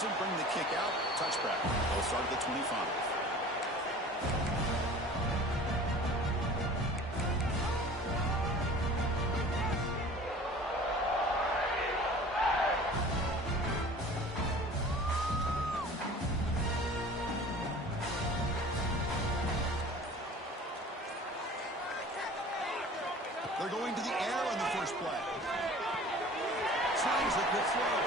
doesn't bring the kick out. Touchback. They'll start at the 25. They're going to the air on the first play. Tries a good throw.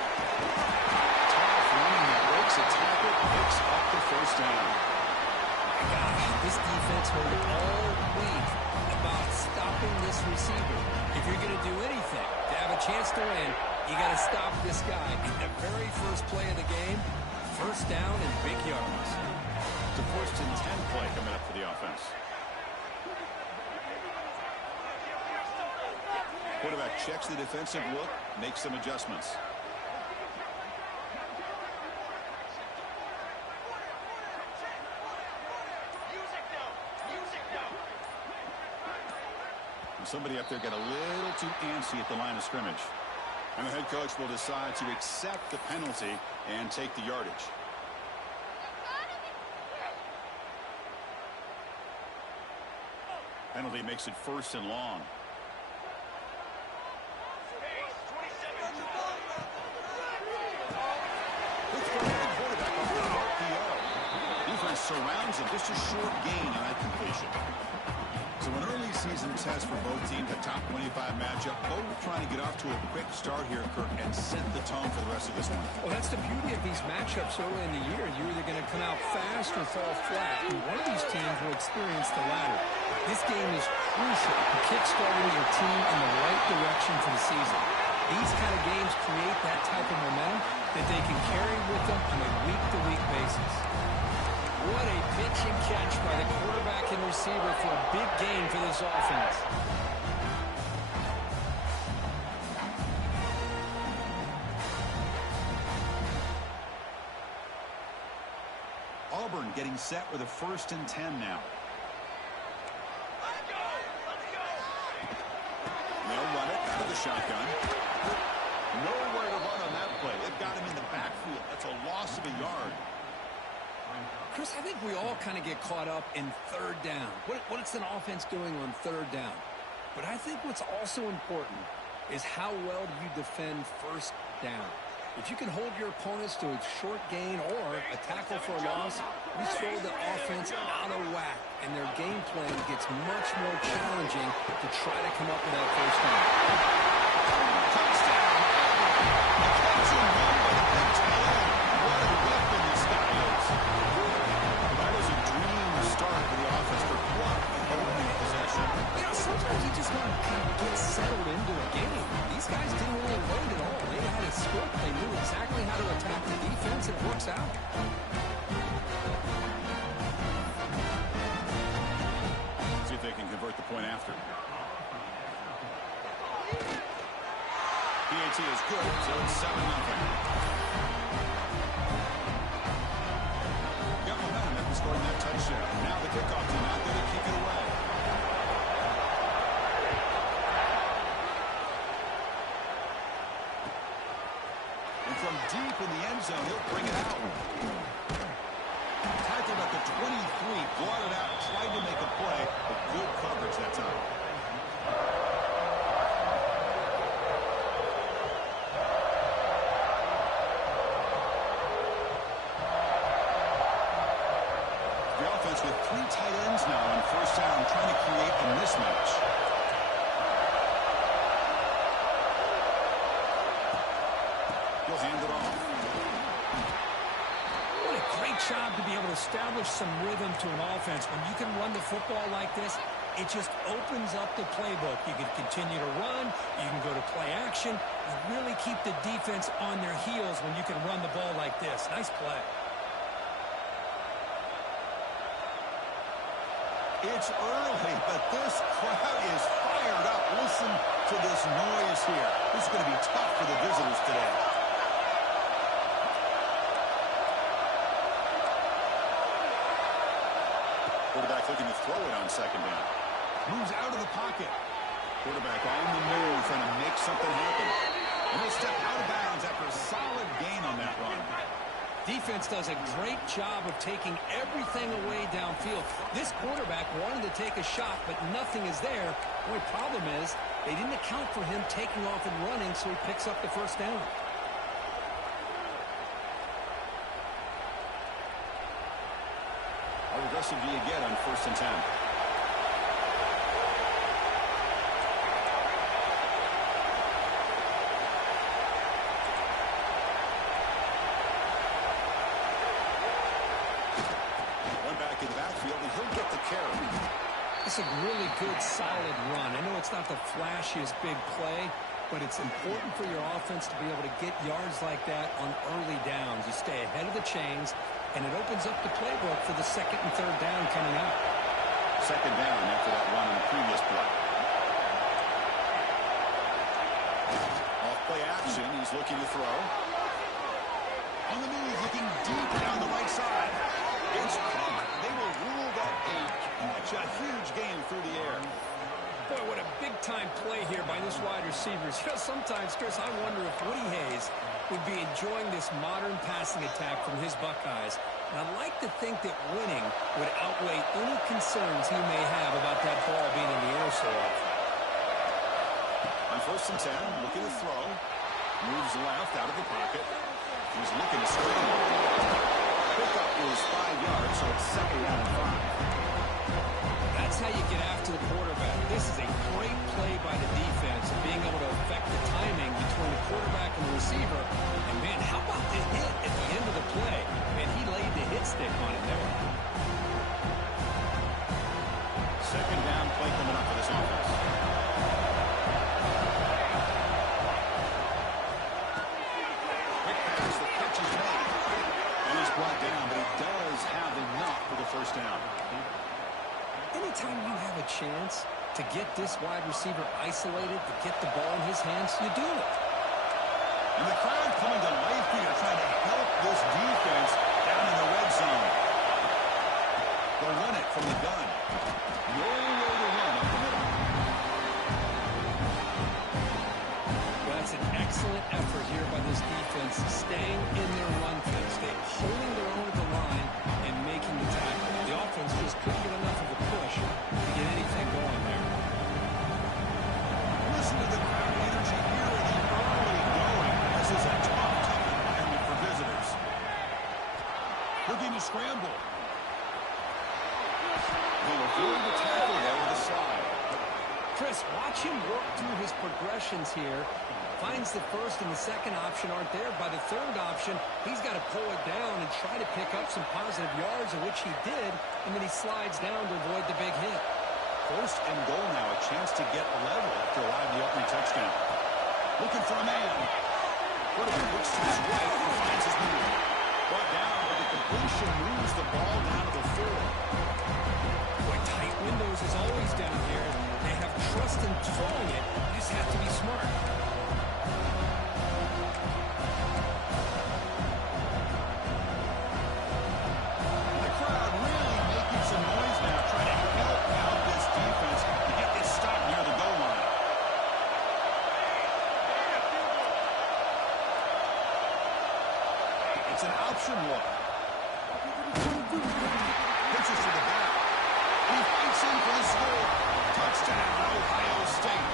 Tough running that breaks a tackle, picks up the first down. My gosh, this defense heard all week about stopping this receiver. If you're going to do anything to have a chance to win, you got to stop this guy. In the very first play of the game, first down and big yards. It's a 1st and 10 play coming up for the offense. Quarterback checks the defensive look, makes some adjustments. And somebody up there got a little too antsy at the line of scrimmage. And the head coach will decide to accept the penalty and take the yardage. Penalty makes it 1st and long. Surrounds him, just a short gain on that completion. So an early season test for both teams, a top 25 matchup. Both trying to get off to a quick start here, Kirk, and set the tone for the rest of this one. Well, that's the beauty of these matchups early in the year. You're either going to come out fast or fall flat. And one of these teams will experience the latter. This game is crucial for kickstarting your team in the right direction for the season. These kind of games create that type of momentum that they can carry with them on a week-to-week basis. What a pitch and catch by the quarterback and receiver for a big gain for this offense. Auburn getting set with a 1st and 10 now. They'll run it out of the shotgun. Nowhere to run on that play. They've got him in the backfield. That's a loss of a yard. Chris, I think we all kind of get caught up in 3rd down. What is an offense doing on 3rd down? But I think what's also important is how well do you defend 1st down. If you can hold your opponents to a short gain or a tackle for a loss, you throw the offense out of whack, and their game plan gets much more challenging to try to come up with that 1st down. Touchdown! Catch and run by the big tight end. What a weapon this guy is. That was a dream start for the offense for what a holding possession. You know, sometimes you just want to kind of get settled into a game. These guys didn't really load at all. They had a script. They knew exactly how to attack the defense, and it works out. See if they can convert the point after. PAT is good, so it's 7-0. Got momentum after scoring that touchdown. Now the kickoff team out there to kick it away. And from deep in the end zone, he'll bring it out. Tackled at the 23, blotted out, tried to make a play, but good coverage that time. The offense with 3 tight ends now on 1st down, trying to create a mismatch. He'll hand it off. What a great job to be able to establish some rhythm to an offense. When you can run the football like this, it just opens up the playbook. You can continue to run. You can go to play action. You really keep the defense on their heels when you can run the ball like this. Nice play. It's early, but this crowd is fired up. Listen to this noise here. This is going to be tough for the visitors today. Quarterback looking to throw it on 2nd down. Moves out of the pocket. Quarterback on the move, trying to make something happen. And he'll step out of bounds after a solid gain on that run. Defense does a great job of taking everything away downfield. This quarterback wanted to take a shot, but nothing is there. The only problem is they didn't account for him taking off and running, so he picks up the first down. How aggressive do you get on 1st and 10? It's a really good, solid run. I know it's not the flashiest big play, but it's important for your offense to be able to get yards like that on early downs. You stay ahead of the chains, and it opens up the playbook for the 2nd and 3rd down coming up. 2nd down after that run on the previous play. Off play action. He's looking to throw. On the move, looking deep down the right side. It's caught. They will rule that a catch. A huge gain through the air. Boy, what a big-time play here by this wide receiver. You know, sometimes, Chris, I wonder if Woody Hayes would be enjoying this modern passing attack from his Buckeyes. And I'd like to think that winning would outweigh any concerns he may have about that ball being in the air so often. On 1st and 10, looking to throw. Moves left out of the pocket. He's looking to scramble. Pickup is 5 yards, so it's 2nd down and 5. That's how you get after the quarterback. This is a great play by the defense of being able to affect the timing between the quarterback and the receiver. And, man, how about the hit at the end of the play? And he laid the hit stick on it there. 2nd down play coming up for this offense. Quick pass, the catch is made. And he's brought down, but he does have enough for the 1st down. Anytime you have a chance to get this wide receiver isolated, to get the ball in his hands, you do it. And the crowd coming to life here, trying to help this defense down in the red zone. They'll run it from the gun. Nowhere to run up the middle. That's an excellent effort here by this defense, staying in their run fence. They're holding their own at the line and making the tackle. The offense just couldn't get enough of a push to get anything going there. Listen to the crowd energy here in the early going. This is a tough environment for visitors. Looking to scramble. They'll avoid the tackle there with a slide. Chris, watch him work through his progressions here. Finds the 1st and the 2nd option aren't there. By the 3rd option, he's got to pull it down and try to pick up some positive yards, of which he did, and then he slides down to avoid the big hit. 1st and goal now, a chance to get level after allowing the opening touchdown. Looking for a man. Quarterback looks to his right and finds his move. Brought down, but the completion moves the ball down to the 4. Boy, tight windows is always down here. They have trust in throwing it. You just have to be smart. It's an option look. Pitches to the back. He fights in for the score. Touchdown, Ohio State.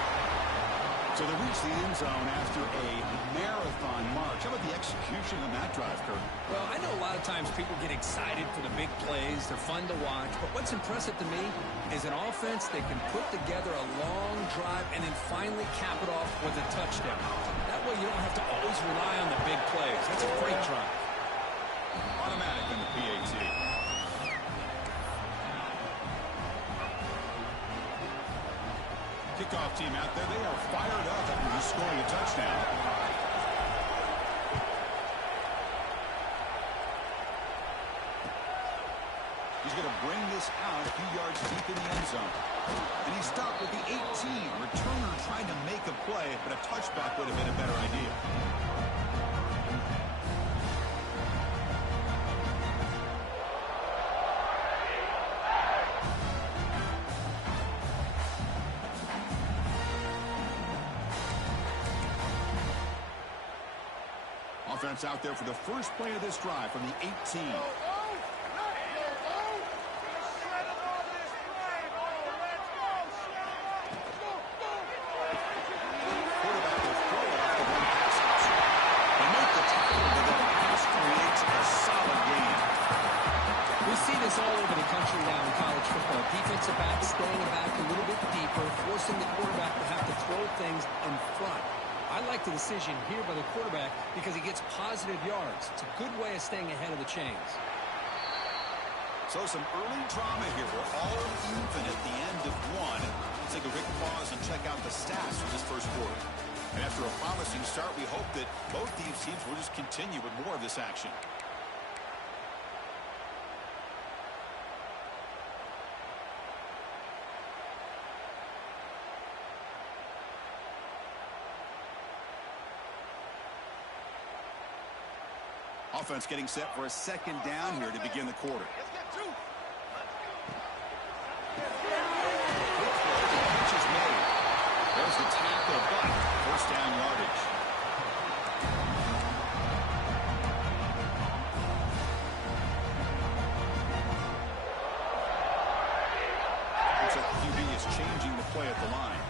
So they reach the end zone after a marathon march. How about the execution on that drive, Kurt? Well, I know a lot of times people get excited for the big plays. They're fun to watch. But what's impressive to me is an offense that can put together a long drive and then finally cap it off with a touchdown. That way you don't have to always rely on the big plays. That's a great drive. Automatic in the PAT. Kickoff team out there. They are fired up after just scoring a touchdown. He's going to bring this out a few yards deep in the end zone. And he stopped with the 18. Returner trying to make a play, but a touchback would have been a better idea. Offense out there for the first play of this drive from the 18. All over the country now in college football. Defensive backs staying back a little bit deeper, forcing the quarterback to have to throw things in front. I like the decision here by the quarterback because he gets positive yards. It's a good way of staying ahead of the chains. So some early drama here. We're all even at the end of one. Let's take a quick pause and check out the stats for this first quarter. And after a promising start, we hope that both these teams will just continue with more of this action. Offense getting set for a second down here to begin the quarter. Pitch is made. There's the tackle, but first down yardage. Looks like the QB is changing the play at the line.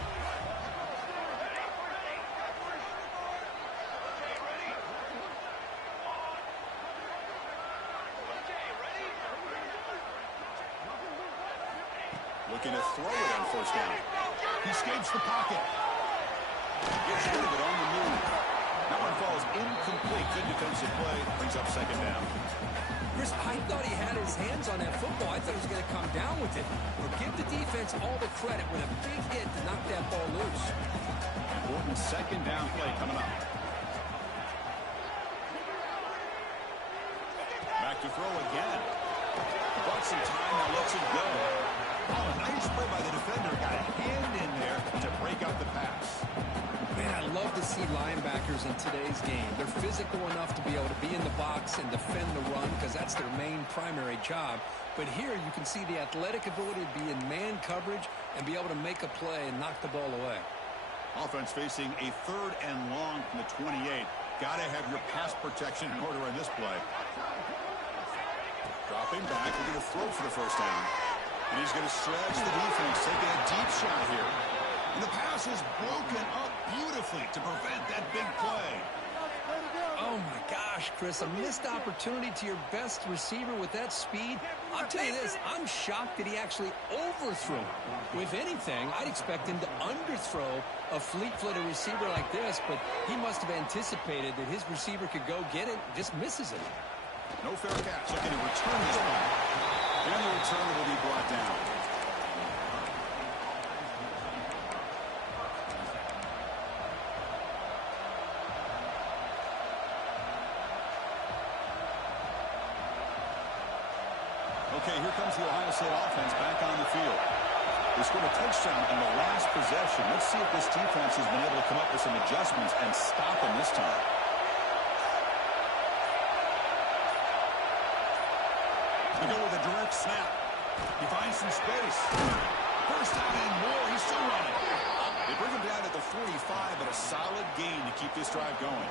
Looking to throw it on first down. He escapes the pocket. Gets rid of it on the move. That one falls incomplete. Good defensive play. Brings up second down. Chris, I thought he had his hands on that football. I thought he was going to come down with it. But give the defense all the credit with a big hit to knock that ball loose. Important second down play coming up. Back to throw again. Bought some time. Now lets it go. Oh, nice play by the defender. Got a hand in there to break out the pass. Man, I love to see linebackers in today's game. They're physical enough to be able to be in the box and defend the run because that's their main primary job. But here you can see the athletic ability to be in man coverage and be able to make a play and knock the ball away. Offense facing a third and long from the 28. Got to have your pass protection in order on this play. Dropping back, we're going to throw for the first down. And he's going to stretch the defense, taking a deep shot here. And the pass is broken up beautifully to prevent that big play. Oh, my gosh, Chris, a missed opportunity to your best receiver with that speed. I'll tell you this, I'm shocked that he actually overthrew. If anything, I'd expect him to underthrow a fleet-footed receiver like this, but he must have anticipated that his receiver could go get it, just misses it. No fair catch. Looking to return this one. And the return will be brought down. Okay, here comes the Ohio State offense back on the field. They scored a touchdown in the last possession. Let's see if this defense has been able to come up with some adjustments and stop them this time. We go with a direct snap. He finds some space. First down and more. He's still running. They bring him down at the 45, but a solid gain to keep this drive going.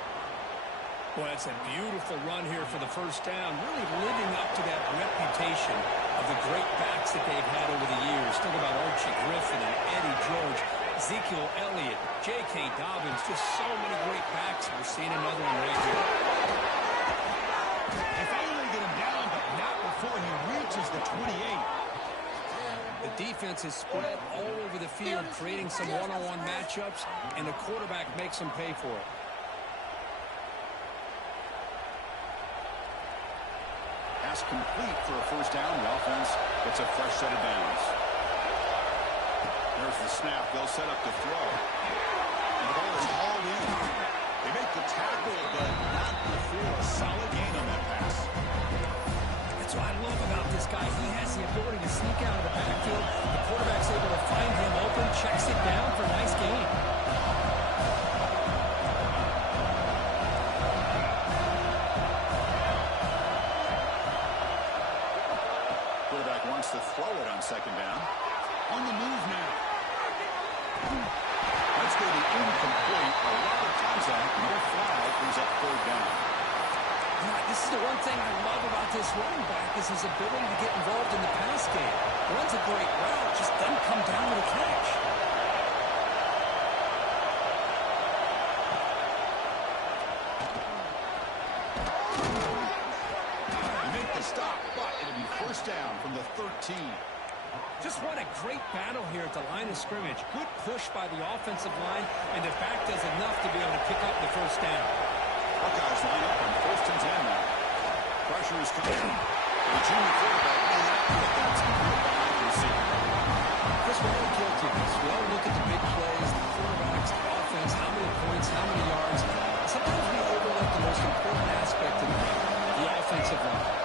Well, that's a beautiful run here for the first down, really living up to that reputation of the great backs that they've had over the years. Think about Archie Griffin and Eddie George, Ezekiel Elliott, J.K. Dobbins, just so many great backs. We're seeing another one right here. They finally get him down, but not before he reaches the 28. The defense is spread all over the field, creating some one-on-one matchups, and the quarterback makes them pay for it. Pass complete for a first down. The offense gets a fresh set of downs. There's the snap. They'll set up the throw. And the ball is hauled in. They make the tackle, but not before a solid gain on that pass. That's what I love about this guy. He has the ability to sneak out of the backfield. The quarterback's able to find him open, checks it down for a nice gain. Quarterback wants to throw it on second down. On the move now. That's going to be incomplete. A lot of contact. No flag. Brings up third down. Yeah, this is the one thing I love about this running back is his ability to get involved in the pass game. Runs a great route, just doesn't come down with a catch. Stop, but it'll be first down from the 13. Just what a great battle here at the line of scrimmage. Good push by the offensive line, and the back does enough to be able to pick up the first down. Buckeyes line up on first and 10 now. Pressure is coming. The junior quarterback is accurate. That's good behind the receiver. Chris, we're all guilty of this. We all look at the big plays, the quarterbacks, the offense, how many points, how many yards. Sometimes we overlook the most important aspect of the game, the offensive line.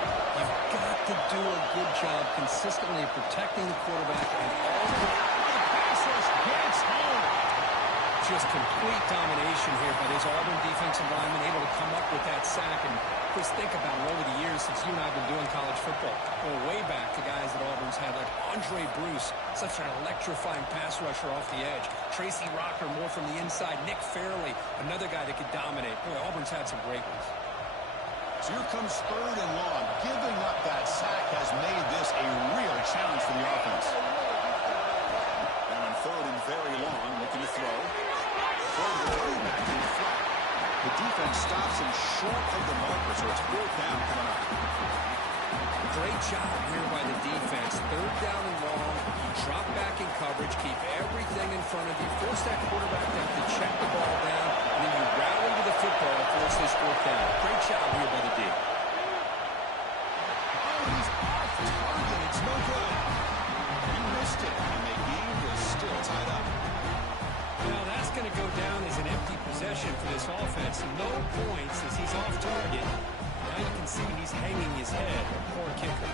To do a good job consistently protecting the quarterback and all the pass rush gets home. Just complete domination here by this Auburn defensive lineman, able to come up with that sack. And Chris, think about it over the years since you and I have been doing college football. Well, way back to guys that Auburn's had like Andre Bruce, such an electrifying pass rusher off the edge. Tracy Rocker, more from the inside. Nick Fairley, another guy that could dominate. Boy, Auburn's had some great ones. So here comes third and long. Giving up that sack has made this a real challenge for the offense. Now on third and very long, looking to throw. Throw to the running back in the flat. The defense stops him short of the marker, so it's fourth down coming up. Great job here by the defense. Third down and long. You drop back in coverage, keep everything in front of you, force that quarterback to have to check the ball down, and then you rally to the football and force this fourth down. Great job here by the D. Oh, he's off target. It's no good. He missed it, and the game is still tied up. Now that's going to go down as an empty possession for this offense. No points as he's off target. Now you can see he's hanging his head. Poor kicker.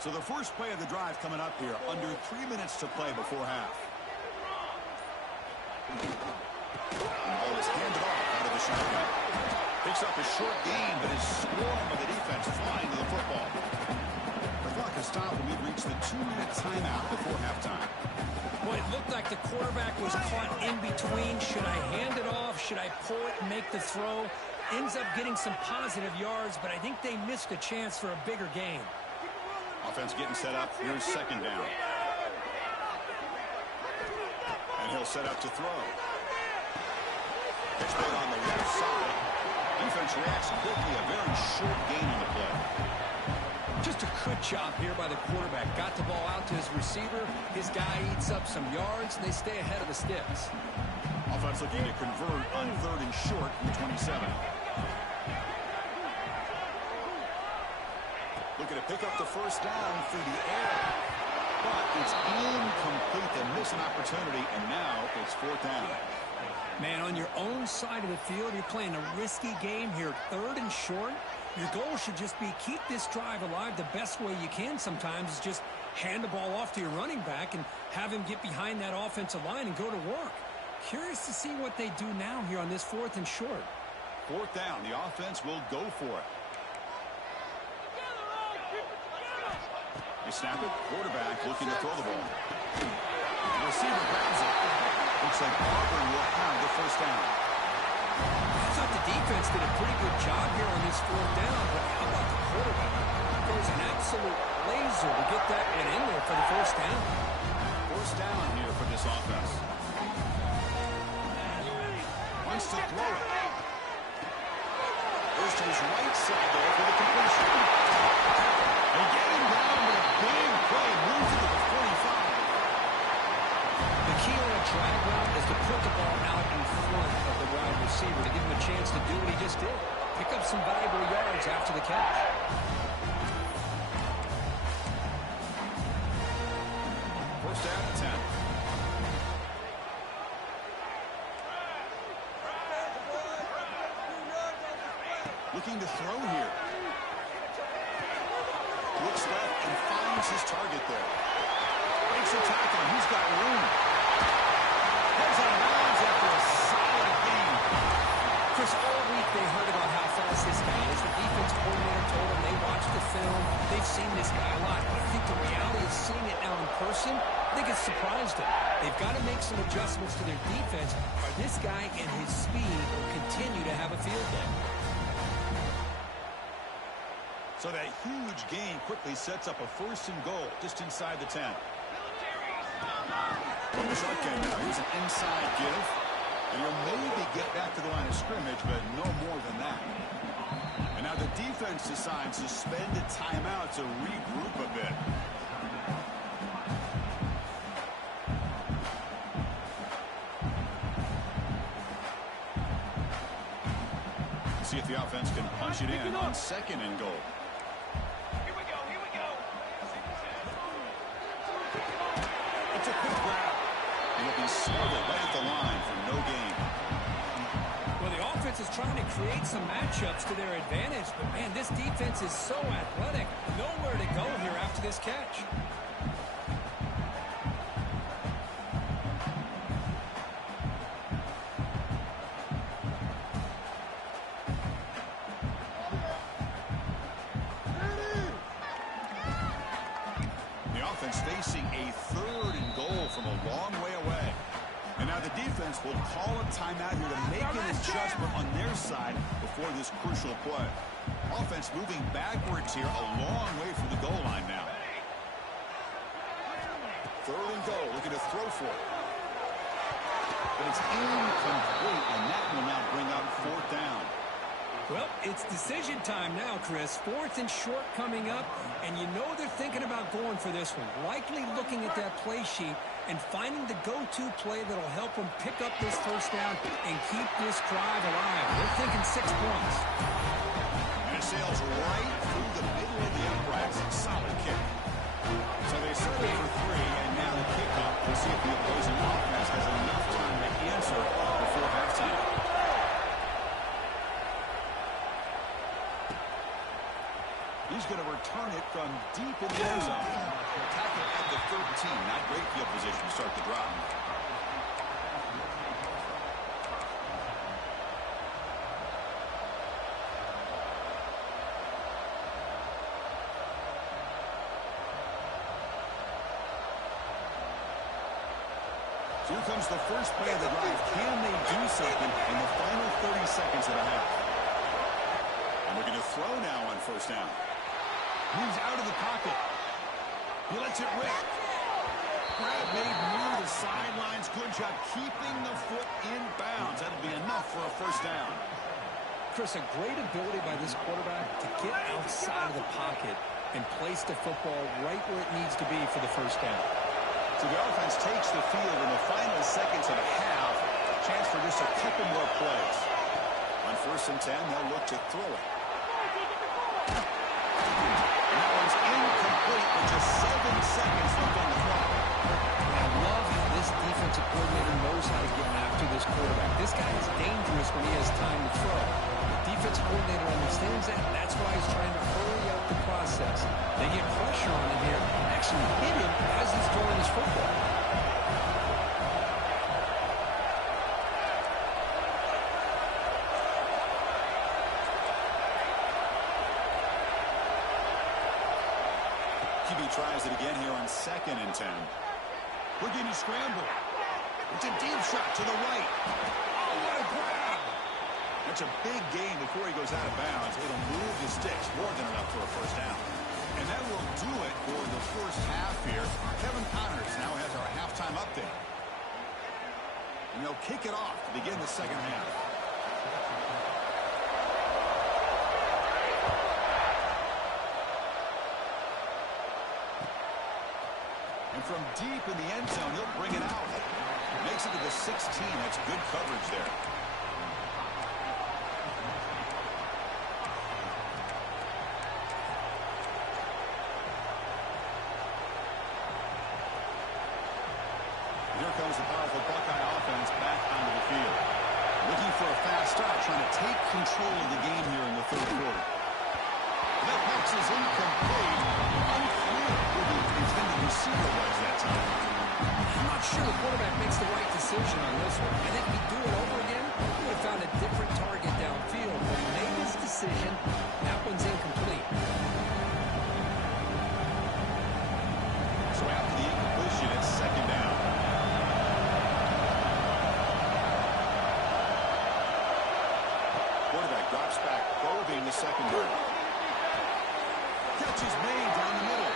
So the first play of the drive coming up here, under 3 minutes to play before half. Ball is handed off out of the shotgun. Picks up a short gain, but his swarm of the defense is flying to the football. The clock has stopped when we reach the 2-minute timeout before halftime. Well, it looked like the quarterback was caught in between. Should I hand it off? Should I pull it and make the throw? Ends up getting some positive yards, but I think they missed a chance for a bigger gain. Offense getting set up. Here's second down. And he'll set up to throw. Pitch play on the left side. Defense reacts quickly. A very short gain on the play. Just a good job here by the quarterback. Got the ball out to his receiver. His guy eats up some yards, and they stay ahead of the sticks. Offense looking to convert on third and short from the 27. Looking to pick up the first down through the air. But it's incomplete. They miss an opportunity, and now it's fourth down. Man, on your own side of the field, you're playing a risky game here. Third and short. Your goal should just be keep this drive alive the best way you can sometimes is just hand the ball off to your running back and have him get behind that offensive line and go to work. Curious to see what they do now here on this fourth and short. Fourth down. The offense will go for it. They snap it. Quarterback looking to throw the ball. The receiver grabs it. Looks like Auburn will have the first down. I thought the defense did a pretty good job here on this fourth down, but how about the quarterback? Throws an absolute laser to get that one in there for the first down. First down here for this offense. Wants to throw it. Goes to his right side there for the completion. They get him down with a big play. Moves it to the 45. The key on a drag route is to put the ball out in front of the wide receiver to give him a chance to do what he just did. Pick up some valuable yards after the catch. First down and 10. Looking to throw here. Looks left and finds his target there. Breaks a tackle. He's got room. Goes out of bounds after a solid game. Chris, all week they heard about how fast this guy is. The defense coordinator told them they watched the film. They've seen this guy a lot. But I think the reality of seeing it now in person, I think it's surprised them. They've got to make some adjustments to their defense, or this guy and his speed will continue to have a field day. So that huge gain quickly sets up a 1st and goal just inside the 10. From the shotgun now, here's an inside give. And he'll maybe get back to the line of scrimmage, but no more than that. And now the defense decides to spend a timeout to regroup a bit. See if the offense can punch it in on 2nd and goal. It's a quick grab. And it'll be smothered right at the line for no gain. Well, the offense is trying to create some matchups to their advantage, but, man, this defense is so athletic. Nowhere to go here after this catch. Facing a 3rd and goal from a long way away. And now the defense will call a timeout here to make an adjustment on their side before this crucial play. Offense moving backwards here a long way from the goal line now. 3rd and goal, looking to throw for it. But it's incomplete, and that will now bring up 4th down. Well, it's decision time now, Chris. 4th and short coming up, and you know they're thinking about going for this one. Likely looking at that play sheet and finding the go-to play that'll help them pick up this 1st down and keep this drive alive. They're thinking 6 points. And it sails right through the middle of the uprights. Solid kick. So they set it for 3, and now the kickoff. We'll see if the opposing offense has enough time to answer before halftime. He's going to return it from deep in the end zone. Tackle at the 13. Not great field position to start the drive. So here comes the first play of the drive. Can they do something in the final 30 seconds of the half? And we're going to throw now on 1st down. Moves out of the pocket. He lets it rip. Grab made near the sidelines. Good job keeping the foot in bounds. That'll be enough for a 1st down. Chris, a great ability by this quarterback to get outside of the pocket and place the football right where it needs to be for the 1st down. So the offense takes the field in the final seconds of the half. Chance for just a couple more plays. On 1st and 10, they'll look to throw it. Incomplete with just 7 seconds left on the clock. I love how this defensive coordinator knows how to get after this quarterback. This guy is dangerous when he has time to throw. The defensive coordinator understands that, and that's why he's trying to hurry up the process. They get pressure on him here and actually hit him as he's throwing his football. Tries it again here on 2nd and 10. We're getting scrambled. It's a deep shot to the right. Oh, what a grab. That's a big gain before he goes out of bounds. It'll move the sticks more than enough for a 1st down. And that will do it for the 1st half here. Kevin Connors now has our halftime update. And they'll kick it off to begin the 2nd half. From deep in the end zone, he'll bring it out. Makes it to the 16. That's good coverage there. Here comes the powerful Buckeye offense back onto the field. Looking for a fast start, trying to take control of the game here in the 3rd quarter. That pass is incomplete. Unclear who the intended receiver was that time. I'm not sure the quarterback makes the right decision on this one. I think if he'd do it over again, he would have found a different target downfield. But he made his decision. That one's incomplete. moving the secondary. Catch is made down the middle.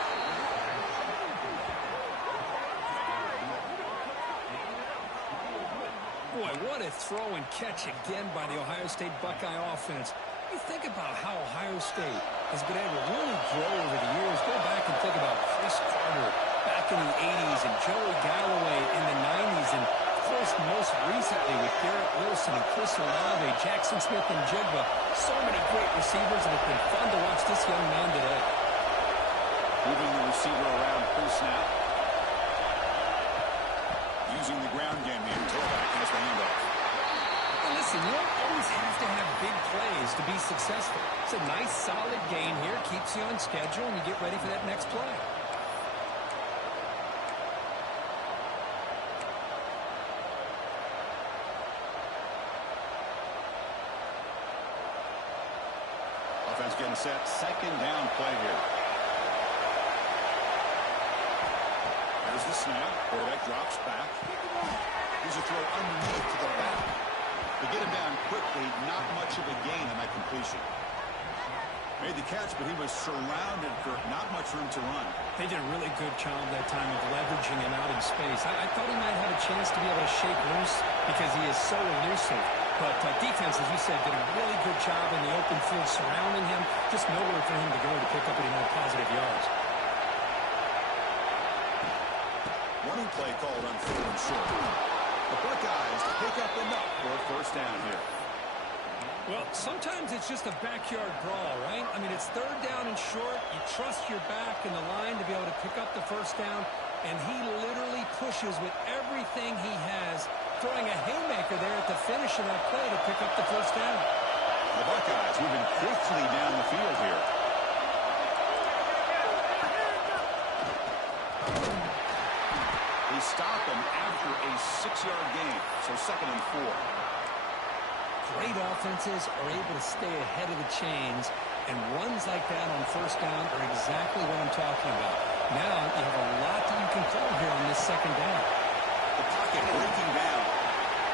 Boy, what a throw and catch again by the Ohio State Buckeye offense. You think about how Ohio State has been able to really grow over the years. Go back and think about Chris Carter back in the 80s and Joey Galloway in the 90s. And, of course, most recently with Garrett Wilson and Chris Olave, Jackson Smith and Jigba. So many great receivers, and it's been fun to watch this young man today. Moving the receiver around pre-snap. Using the ground game here. Tailback has the handoff. And listen, you don't always have to have big plays to be successful. It's a nice, solid gain here. Keeps you on schedule, and you get ready for that next play. Offense getting set. Second down play here. There's the snap. Quarterback drops back. Here's a throw underneath to the back. To get him down quickly, not much of a gain on that completion. Made the catch, but he was surrounded for not much room to run. They did a really good job that time of leveraging him out in space. I thought he might have a chance to be able to shake loose because he is so elusive. But defense, as you said, did a really good job in the open field surrounding him. Just nowhere for him to go to pick up any more positive yards. Running play called on 4th and short. The Buckeyes pick up enough for a first down here. Well, sometimes it's just a backyard brawl, right? I mean, it's 3rd down and short. You trust your back in the line to be able to pick up the first down, and he literally pushes with everything he has, throwing a haymaker there at the finish of that play to pick up the first down. The Buckeyes moving quickly down the field here. They stop him after a 6-yard gain, so 2nd and 4. Great offenses are able to stay ahead of the chains, and runs like that on first down are exactly what I'm talking about. Now you have a lot that you can call here on this 2nd down. The pocket breaking down.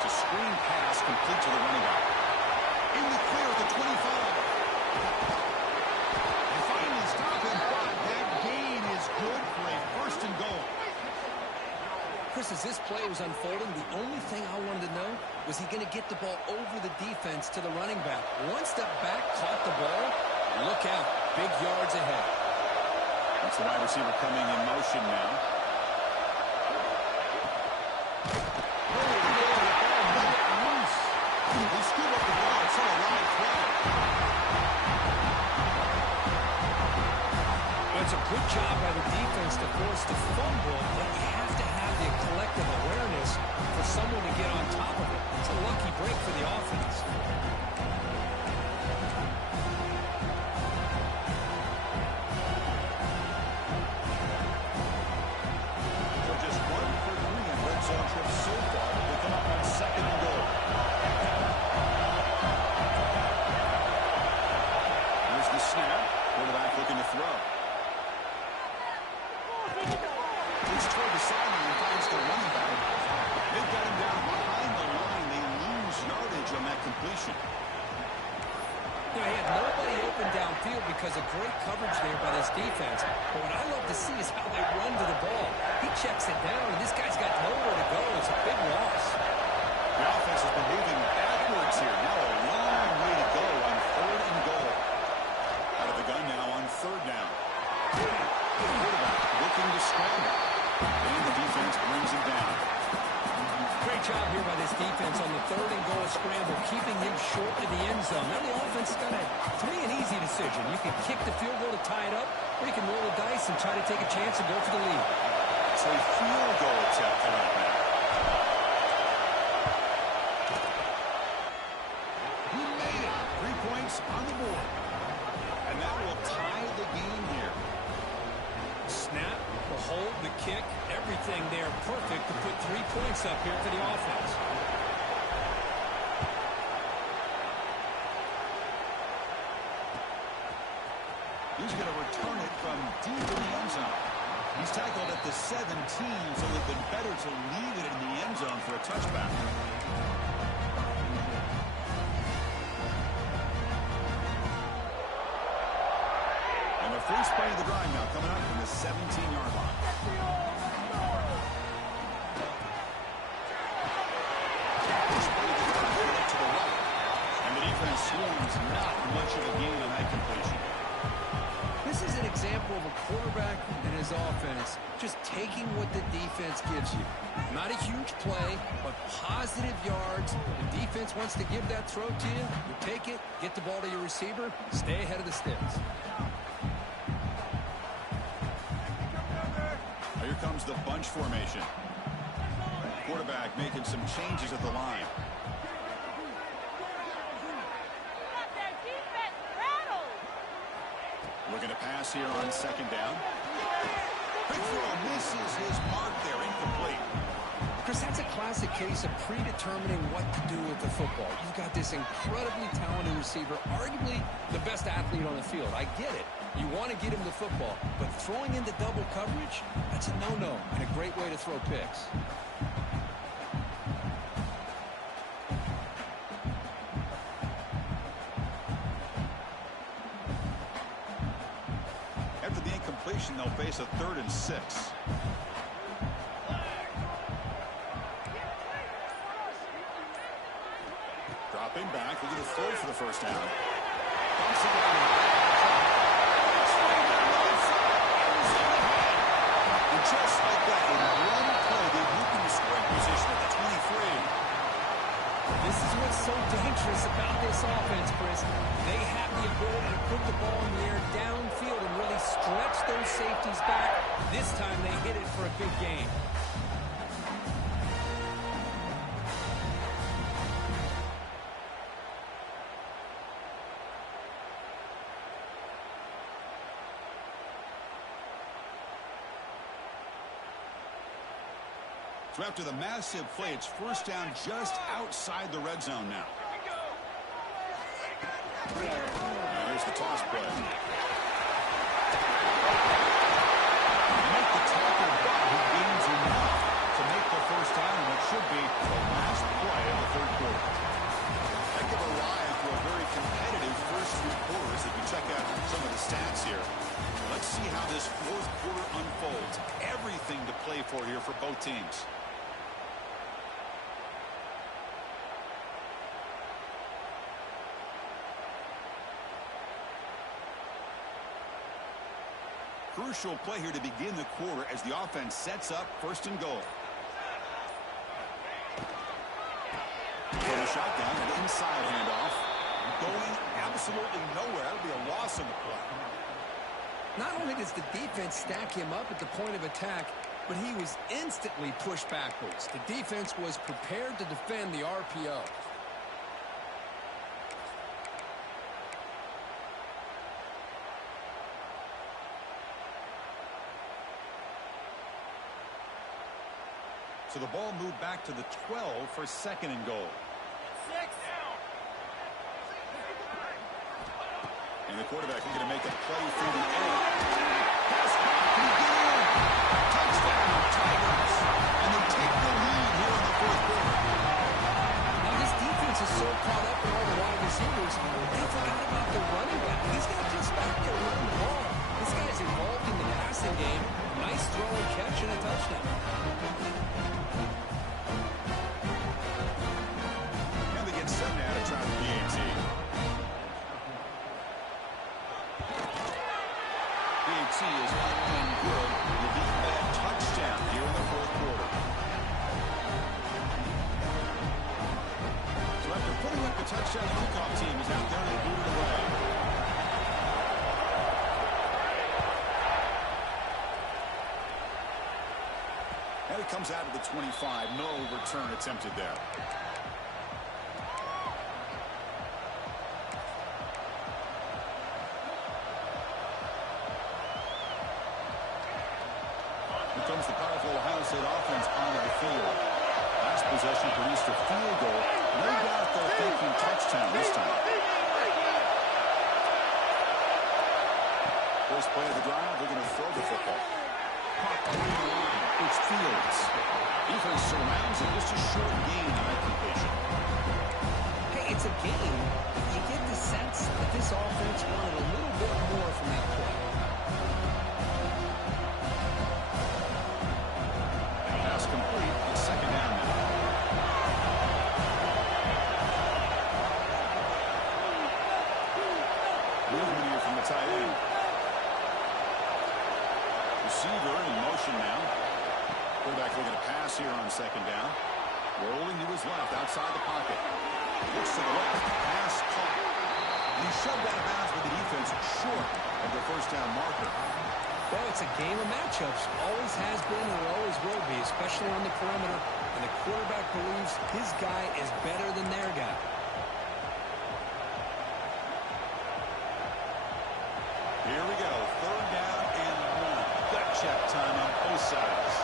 It's a screen pass complete to the running back. In the clear at the 25. They finally stop him, but that gain is good for a 1st and goal. Chris, as this play was unfolding, the only thing I wanted to know was he going to get the ball over the defense to the running back. Once the back caught the ball, look out. Big yards ahead. That's the wide receiver coming in motion now. They scoop up the ball. It's on a line play. Well, it's a good job by the defense to force the fumble, but you have to have the collective awareness for someone to get on top of it. It's a lucky break for the offense. So just 1 for 3 in red zone trips so far. They come up on 2nd and goal. Here's the snap. Quarterback looking to throw. He's toward the sideline and finds the running back. They've got him down behind the line. They lose yardage on that completion. You know, he had nobody open downfield because of great coverage there by this defense. But what I love to see is how they run to the ball. He checks it down, and this guy's got nowhere to go. It's a big loss. The offense has been moving backwards here. Now a long way to go on 3rd and goal. Out of the gun now on 3rd down. The quarterback looking to scramble. And the defense brings him down. Great job here by this defense on the 3rd and goal scramble, keeping him short of the end zone. Now the offense has got to me, an easy decision. You can kick the field goal to tie it up, or you can roll the dice and try to take a chance and go for the lead. It's a field goal attempt coming up now. He made it. 3 points on the board. And that will tie the game here. Snap, the hold, the kick, everything there perfect to put 3 points up here for the offense. He's going to return it from deep in the end zone. He's tackled at the 17, so it would have been better to leave it in the end zone for a touchback. Free spray of the drive now coming up from the 17-yard line. To the right. And the defense swarms, not much of a gain on that completion. This is an example of a quarterback and his offense just taking what the defense gives you. Not a huge play, but positive yards. The defense wants to give that throw to you. You take it, get the ball to your receiver, stay ahead of the sticks. Here comes the bunch formation. Quarterback making some changes at the line. Looking to pass here on second down. Big throw misses his mark there, incomplete. Chris, that's a classic case of predetermining what to do with the football. You've got this incredibly talented receiver, arguably the best athlete on the field. I get it. You want to get him the football, but throwing into double coverage, that's a no-no and a great way to throw picks. After the incompletion, they'll face a 3rd and 6. Dropping back, we'll get a throw for the first down. And just like that, in one play, they moved into scoring position at the 23. This is what's so dangerous about this offense, Chris. They have the ability to put the ball in the air downfield and really stretch those safeties back. This time they hit it for a big gain. So after the massive play, it's first down just outside the red zone now. Here's the toss play. Make the tackle, but he gains enough to make the first down, and it should be the last play of the third quarter. Heck of a ride for a very competitive first 3 quarters. If you check out some of the stats here, let's see how this fourth quarter unfolds. Everything to play for here for both teams. Crucial play here to begin the quarter as the offense sets up 1st and goal. For the shotgun, an inside handoff. Going absolutely nowhere. That'll be a loss on the play. Not only does the defense stack him up at the point of attack, but he was instantly pushed backwards. The defense was prepared to defend the RPO. So the ball moved back to the 12 for 2nd and goal. And the quarterback is going to make a play through the air. Pass back again. Touchdown, Tigers. And they take the lead here in the fourth quarter. Now this defense is so caught up in all the wide receivers, they forgot about the running back. He's not just back there running the ball. This guy's involved in the passing game. Nice throw and catch and a touchdown. Now they get 7 out of try the BAT. BAT is up and good. The defense touchdown here in the fourth quarter. So after putting up the touchdown, the kickoff team is out there and boot it away. And it comes out of the 25. No return attempted there. Here comes the powerful Ohio State offense onto the field. Last possession produced a field goal. No doubt they're thinking touchdown this time. First play of the drive, they're going to throw the football. It's Fields. Defense surrounds him. Just a short gain on that completion. Hey, it's a game. You get the sense that this offense wanted a little bit more from that play. Movement here from the tight end. Receiver in motion now. Quarterback looking to pass here on second down. Rolling to his left, outside the pocket. Looks to the left. Pass caught. And he shoved out of bounds with the defense short of the first down marker. Well, it's a game of matchups. Always has been and always will be, especially on the perimeter. And the quarterback believes his guy is better than their guy. Here we go. Third down and 1. Gut check time on both sides.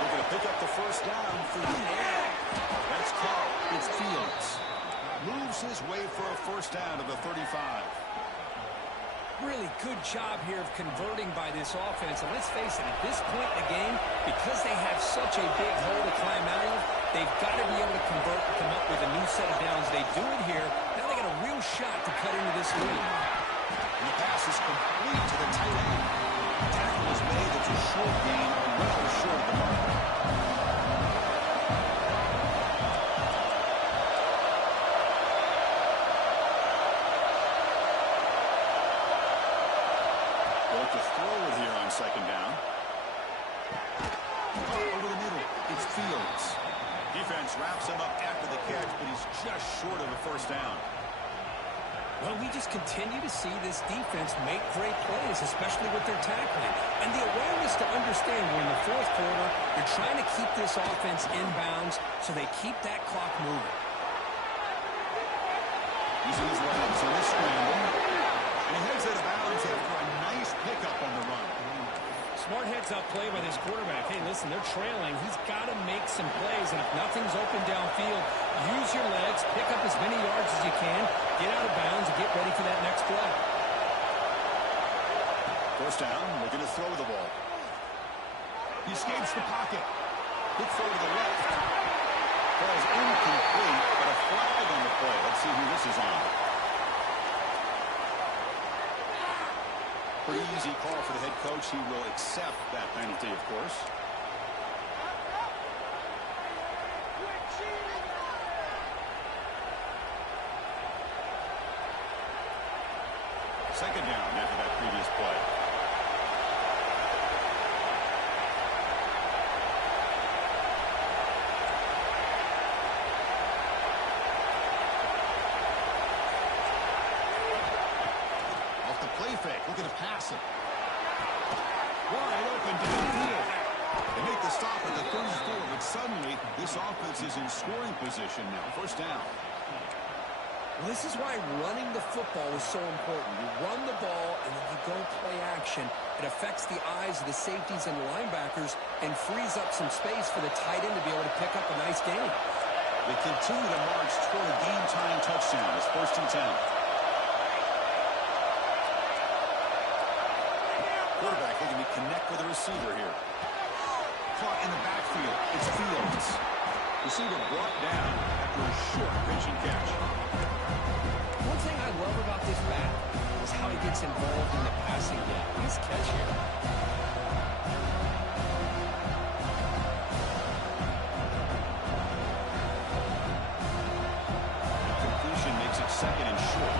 Looking to pick up the first down for the air. That's caught. It's Fields. Moves his way for a first down to the 35. Really good job here of converting by this offense. And let's face it, at this point in the game, because they have such a big hole to climb out of, they've got to be able to convert and come up with a new set of downs. They do it here. Now they got a real shot to cut into this lead. And the pass is complete to the tight end. Tackle is made. It's a short gain, well short of the mark. To throw it here on second down. Over the middle, it's Fields. Defense wraps him up after the catch, but he's just short of the first down. Well, we just continue to see this defense make great plays, especially with their tackling. And the awareness to understand we're in the fourth quarter, they're trying to keep this offense in bounds so they keep that clock moving. Using his legs in this scramble. And he heads out of bounds after a nice pickup on the run. Smart heads-up play by this quarterback. Hey, listen, they're trailing. He's got to make some plays, and if nothing's open downfield, use your legs, pick up as many yards as you can, get out of bounds, and get ready for that next play. First down, looking to throw the ball. He escapes the pocket. Quick throw to the left. Falls incomplete, but a flag on the play. Let's see who this is on. Pretty easy call for the head coach. He will accept that penalty, of course. Second down after that previous play. Looking to pass it. Wide open downfield. They make the stop at the 34, but suddenly this offense is in scoring position now. First down. Well, this is why running the football is so important. You run the ball, and then you go play action. It affects the eyes of the safeties and linebackers and frees up some space for the tight end to be able to pick up a nice gain. They continue to march toward a game-time touchdown. It's 1st and 10. Quarterback looking to connect with the receiver here. Caught in the backfield. It's Fields. Receiver brought down after a short pitching catch. One thing I love about this back is how he gets involved in the passing game. Nice catch here. Completion makes it second and short.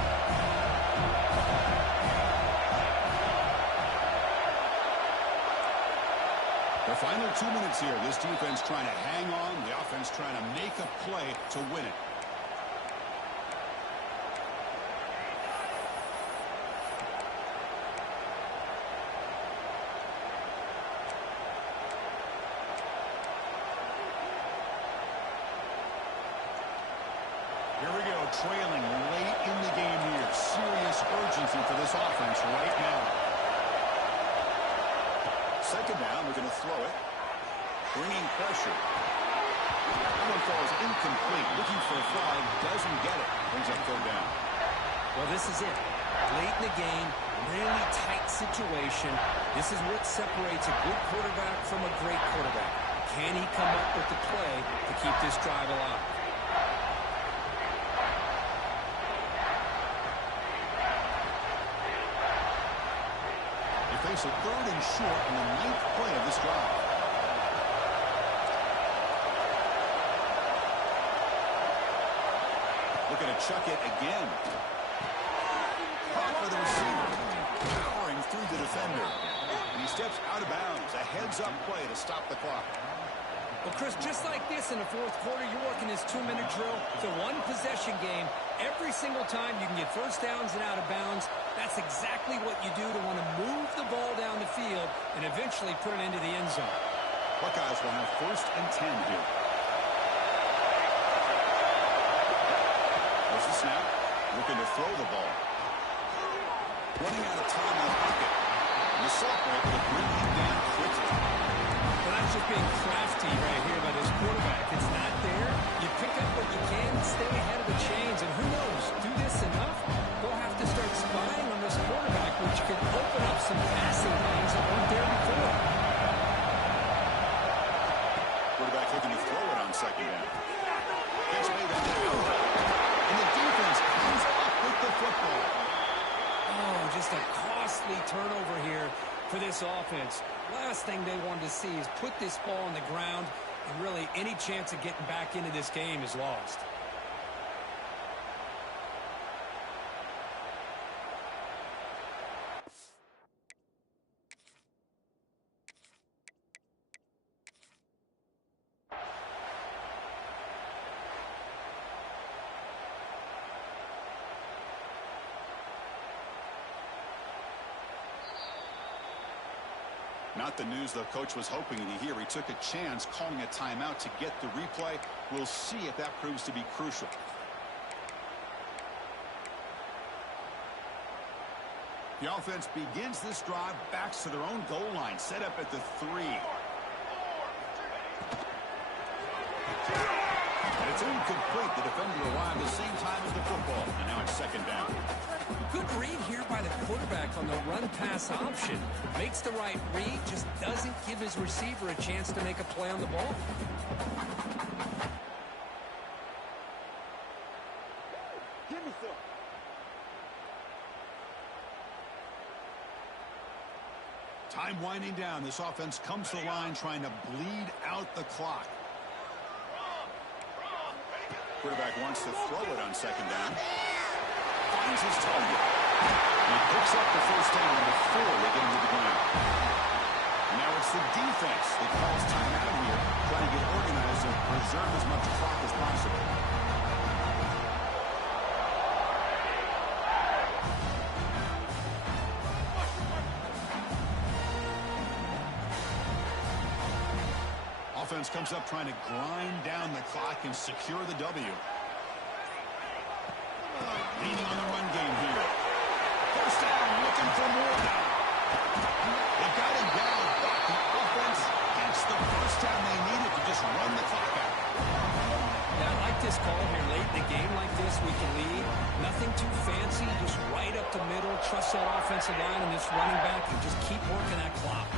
The final 2 minutes here. This defense trying to hang on. The offense trying to make a play to win it. Here we go. Trailing late in the game here. Serious urgency for this offense right now. Second down, we're going to throw it. Bringing pressure. That one falls incomplete. Looking for a flag. Doesn't get it. Brings up third down. Well, this is it. Late in the game, really tight situation. This is what separates a good quarterback from a great quarterback. Can he come up with the play to keep this drive alive? Face a third and short in the 9th play of this drive. looking to chuck it again. Caught for the receiver. Powering through the defender. And he steps out of bounds. A heads-up play to stop the clock. Well, Chris, just like this in the fourth quarter, you're working this 2-minute drill. It's a one-possession game. Every single time you can get first downs and out of bounds. That's exactly what you do to want to move the ball down the field and eventually put it into the end zone. Buckeyes will have 1st and 10 here. There's the snap. Looking to throw the ball. Running out of time in the pocket. And the sophomore will bring him down quickly. Well, that's just being crafty right here by this quarterback. It's not there. You pick up what you can, stay ahead of the chains, and who knows, do this enough, they'll have to start spying on this quarterback, which could open up some passing lanes that weren't there before. Quarterback looking to throw it on 2nd down. Catch made on the outside. And the defense comes up with the football. Oh, just a costly turnover here for this offense. Last thing they wanted to see is put this ball on the ground, and really any chance of getting back into this game is lost. Not the news the coach was hoping to hear. He took a chance calling a timeout to get the replay. We'll see if that proves to be crucial. The offense begins this drive, backs to their own goal line, set up at the 3. And it's incomplete. The defender arrived the same time as the football. And now it's 2nd down. Good read here by the quarterback on the run-pass option. Makes the right read, just doesn't give his receiver a chance to make a play on the ball. Give me some. Time winding down. This offense comes to the line trying to bleed out the clock. Quarterback wants to throw it on 2nd down. Finds his target. And he picks up the 1st down before they get him to the ground. Now it's the defense that calls timeout here, trying to get organized and preserve as much clock as possible. Offense comes up trying to grind down the clock and secure the W. Leaning on the run game here. 1st down, looking for more now. They got him down, but the offense gets the 1st down they needed to just run the clock out. Yeah, I like this call here late in the game like this. We can lead. Nothing too fancy, just right up the middle. Trust that offensive line and this running back and just keep working that clock.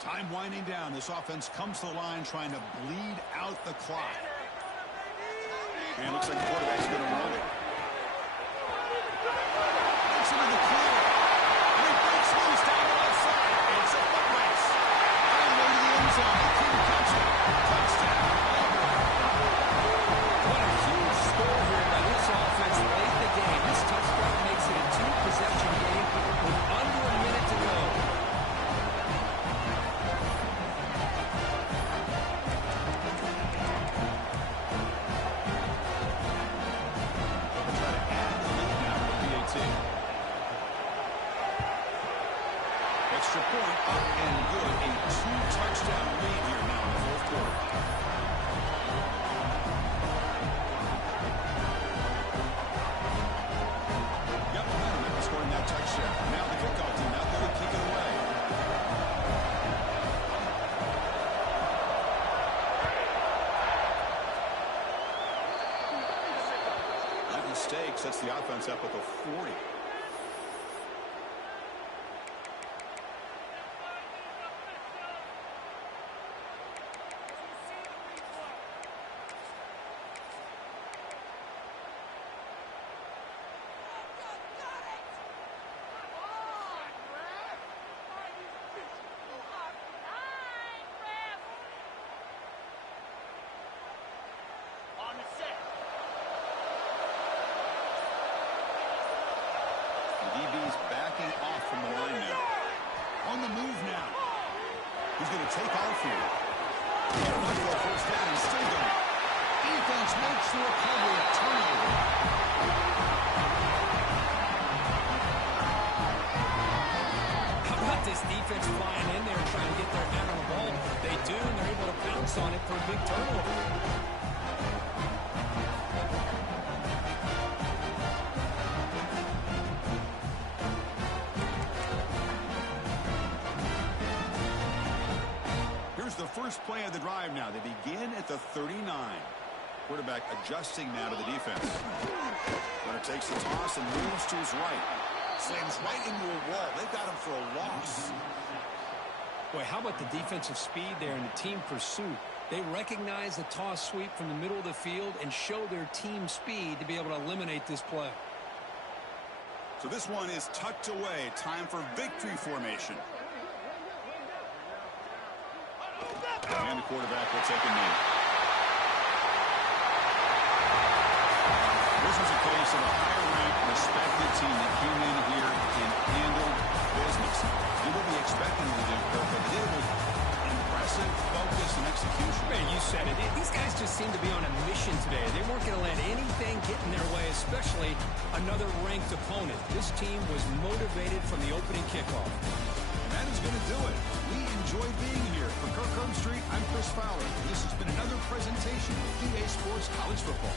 Time winding down. This offense comes to the line trying to bleed out the clock. And it looks like the quarterback's going to run it. Gets into the clear. And he breaks loose down the left side. It's a foot race. All the way to the end zone. He couldn't catch it. Touchdown, Auburn. What a huge score here by this offense late in the game. This touchdown makes it a 2-possession game with under a minute to go. Extra point up and good. A 2-touchdown lead here now in the 4th quarter. Got momentum after scoring that touchdown. Now the kickoff team out there to kick it away. That mistake sets the offense up at the 40. He's going to take off here. Not for a first down. He's still going. Defense makes the recovery a turnover. How about this defense flying in there trying to get their hand on the ball? They do, and they're able to bounce on it for a big turnover. The first play of the drive now. They begin at the 39. Quarterback adjusting now to the defense. Runner takes the toss and moves to his right. Slams right into a wall. They've got him for a loss. Boy, how about the defensive speed there and the team pursuit? They recognize the toss sweep from the middle of the field and show their team speed to be able to eliminate this play. So this one is tucked away. Time for victory formation. And the quarterback will take a knee. This was a case of a higher-ranked, respected team that came in here and handled business. Did what we expected them to do, but they did it with impressive focus and execution. Man, you said it. These guys just seem to be on a mission today. They weren't going to let anything get in their way, especially another ranked opponent. This team was motivated from the opening kickoff. And that is going to do it. We enjoyed being here. For Kirk Herbstreit, I'm Chris Fowler. This has been another presentation of EA Sports College Football.